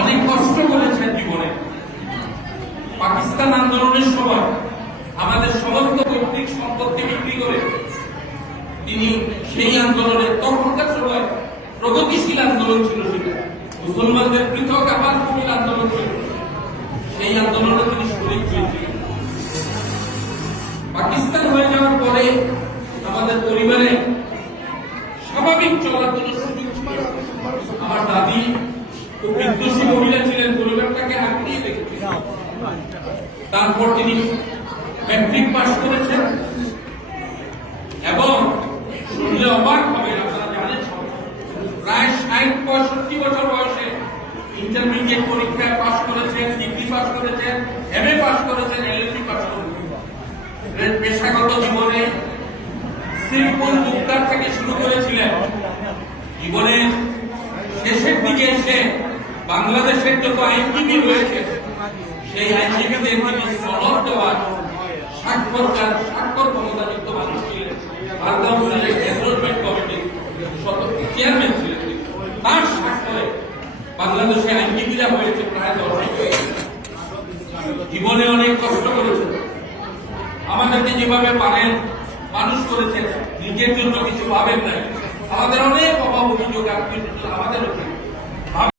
অনেক কষ্ট করেছেন জীবনে। পাকিস্তান আন্দোলনের সময় আমাদের সমস্ত পৈতৃক সম্পত্তি বিক্রি করে তিনি সেই আন্দোলনে তখনকার সময় প্রগতিশীল আন্দোলন ছিল সেটা। মুসলমানদের পৃথক আবার কবির আন্দোলন ছিল। সেই আন্দোলনে তিনি শরীর হয়েছিলেন। পাকিস্তান হয়ে যাওয়ার পরে আমাদের পরিবারে স্বাভাবিক চলার জন্য সুযোগ ছিল। বিদ্বেষী মহিলা ছিলেন পরিবারটাকে আঁকড়িয়ে রেখেছিলেন তারপর তিনি ম্যাট্রিক পাশ করেছেন এবং শুনলে অবাক হবে আপনারা জানেন প্রায় ষাট পঁয়ষট্টি বছর বয়সে ইন্টারমিডিয়েট পরীক্ষায় পাশ করেছেন, ডিগ্রি পাশ করেছেন এম এ পাশ করেছেন এলএলবি পাশ করেছেন। পেশাগত জীবনে সিম্পল মুক্তার থেকে শুরু করেছিলেন। জীবনের শেষের দিকে এসে বাংলাদেশের যত আইনজীবী রয়েছে, সেই আইনজীবীদের তিনি সনদ দেওয়ার স্বাক্ষরকার স্বাক্ষর ক্ষমতাযুক্ত মানুষ ছিলেন। বার ডেভেলপমেন্ট কমিটির চেয়ারম্যান ছিলেন তার স্বাক্ষরে বাংলাদেশে আইনজীবীরা হয়েছে প্রায় দশ জীবনে অনেক কষ্ট করেছে আমাদেরকে যেভাবে পারেন, মানুষ করেছেন, নিজের জন্য কিছু ভাবেন নাই। আমাদের অনেক অভাব অভিযোগ আমাদের